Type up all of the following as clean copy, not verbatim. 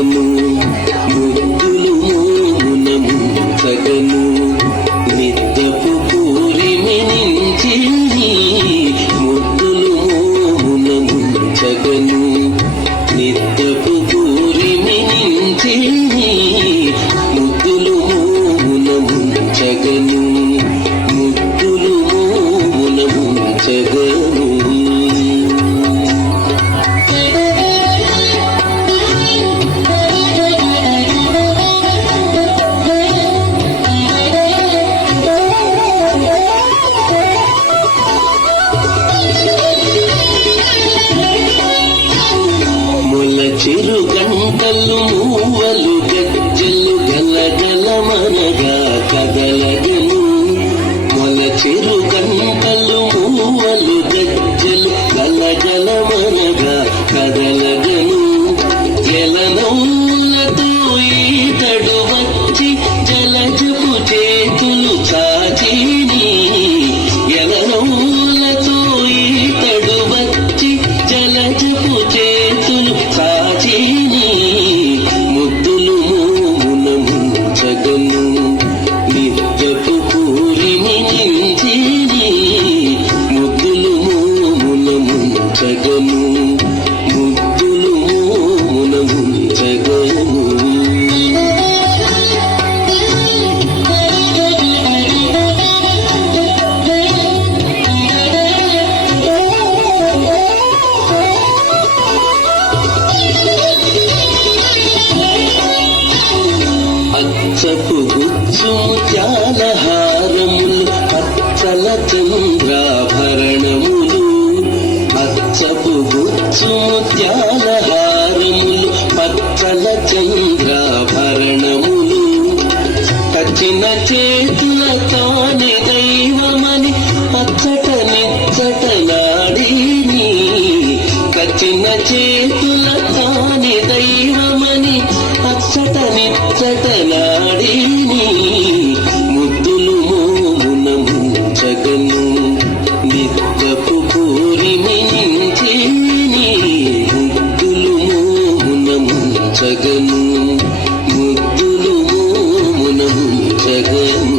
ముంచగను ముద్దులు మోమున ముంచగను నిద్దపు పూరిమి నుంచి ముద్దులు మోమున ముంచగను నిద్దపు పూరిమి నుంచి ముద్దులు మోమున ముంచగను ముద్దులు మోమున ముంచగను చిరు గంటలు మూవలు గజ్జలు గలగలమనగా కదలగను మొల చిరు గంటలు మూవలు గజ్జలు గలగలమనగా కదలగను జలనౌలతో ఈతడు వచ్చి జలజపు చేతులు చాచిని ఎలనౌలతో ఈతడు వచ్చి జలజపు చేతులు ముద్దులు మోమున ముంచగను నిద్దపు పూరిమి నుంచి ముద్దులు మోమున ముంచగను ముద్దులు మోమున ముంచగను అచ్చపు గుచ్చు ముత్యాలహారములు పచ్చల చంద్రాభరణములు అచ్చపు గుచ్చు ముత్యాలహారములు పచ్చల చంద్రాభరణములు కచ్చిన చేతులతోని దైవమని పచ్చట నిచ్చటలాడిని కచ్చిన చేతులతోని దైవమని పచ్చట నిచ్చటలాడిని ముద్దులు మోమున ముంచగను నిద్దపు పూరిమి నుంచి ముద్దులు మోమున ముంచగను ముద్దులు మోమున ముంచగను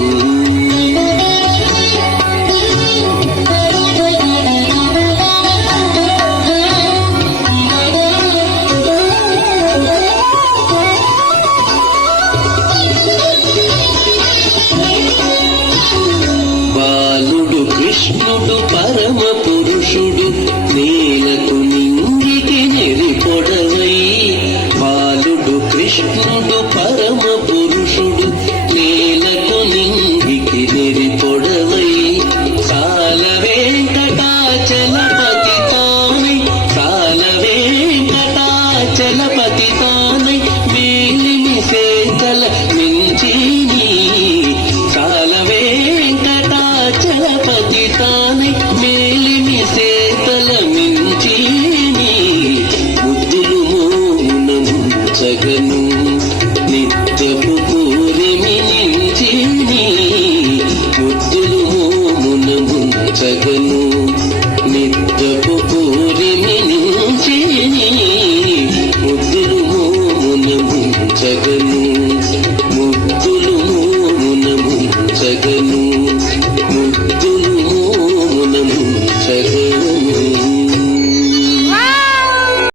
బాలుడు కృష్ణుడు పరమ పురుషుడు నేలకు నింగికి నెరిపొడవై బాలుడు కృష్ణుడు పరమ పురుషుడు నేలకు నింగికి నెరిపొడవై కాల వెంకటాచలపతి తాని కాల వెంకటాచలపతి